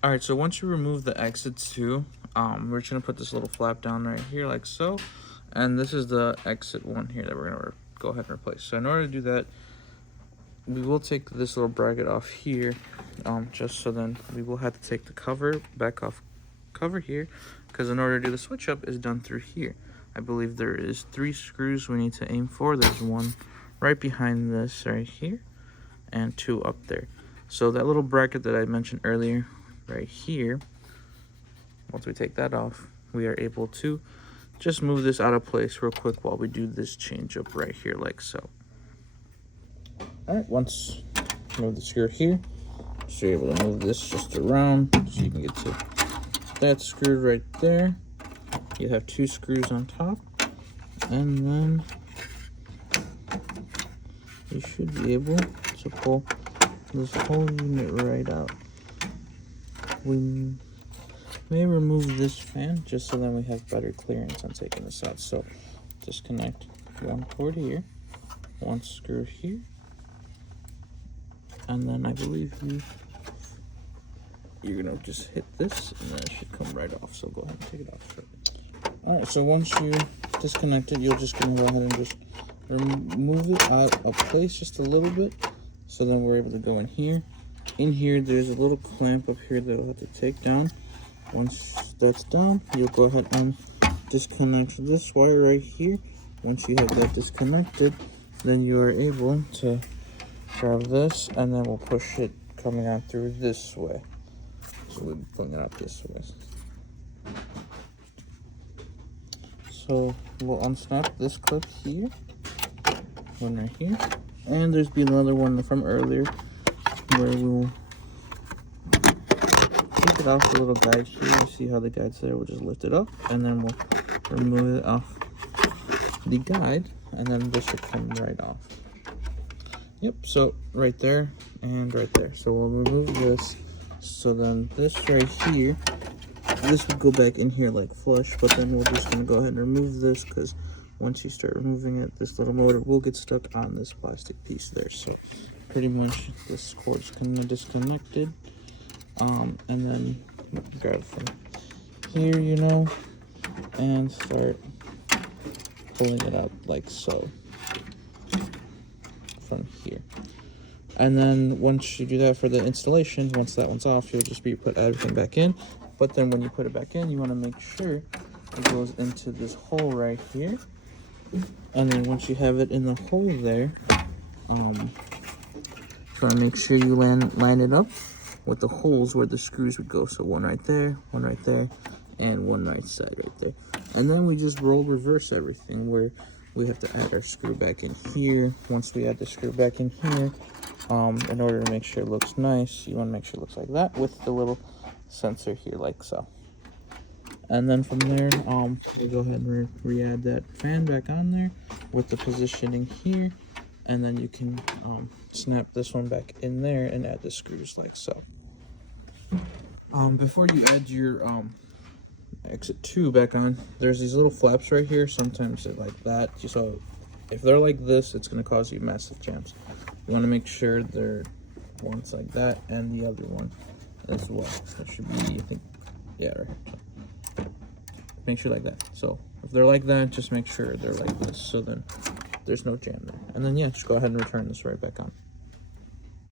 All right, so once you remove the exit 2, we're just gonna put this little flap down right here like so, and this is the exit 1 here that we're gonna go ahead and replace. So in order to do that, we will take this little bracket off here, just so then we will have to take the cover back off cover here, because in order to do the switch up is done through here. I believe there is 3 screws we need to aim for. There's one right behind this right here and 2 up there. So that little bracket that I mentioned earlier right here, once we take that off, we are able to just move this out of place real quick while we do this change up right here like so. All right, once move the screw here, so you're able to move this just around so you can get to that screw right there. You have 2 screws on top, and then you should be able to pull this whole unit right out. We may remove this fan just so then we have better clearance on taking this out. So disconnect one cord here, 1 screw here, and then I believe you're gonna just hit this and then it should come right off. So go ahead and take it off shortly. All right, so once you disconnect it, you're just gonna go ahead and just remove it out of place just a little bit. So then we're able to go in here. In here, there's a little clamp up here that we'll have to take down. Once that's down, you'll go ahead and disconnect this wire right here. Once you have that disconnected, then you are able to grab this, and then we'll push it coming out through this way. So we'll be pulling it out this way. So we'll unsnap this clip here, one right here, and there's be another one from earlier where we'll take it off the little guide here. You see how the guide's there? We'll just lift it up, and then we'll remove it off the guide, and then this should come right off. Yep, so right there and right there. So we'll remove this. So then this right here, this would go back in here like flush, but then we're just gonna go ahead and remove this, because once you start removing it, this little motor will get stuck on this plastic piece there. So pretty much this cord's kind of disconnected, and then grab from here, you know, and start pulling it out like so from here. And then once you do that for the installation, once that one's off, you'll just put everything back in. But then when you put it back in, you want to make sure it goes into this hole right here. And then once you have it in the hole there, try to make sure you line it up with the holes where the screws would go. So one right there, and one right side right there. And then we just roll reverse everything, where we have to add our screw back in here. Once we add the screw back in here, in order to make sure it looks nice, you want to make sure it looks like that with the little sensor here like so. And then from there, you go ahead and re-add that fan back on there with the positioning here, and then you can snap this one back in there and add the screws like so. Before you add your exit 2 back on, there's these little flaps right here. Sometimes they're like that, so if they're like this, it's going to cause you massive jams. You want to make sure they're one's like that and the other one as well. That should be, I think, yeah, right here. Make sure like that. So if they're like that, just make sure they're like this, so then there's no jam there. And then yeah, just go ahead and return this right back on.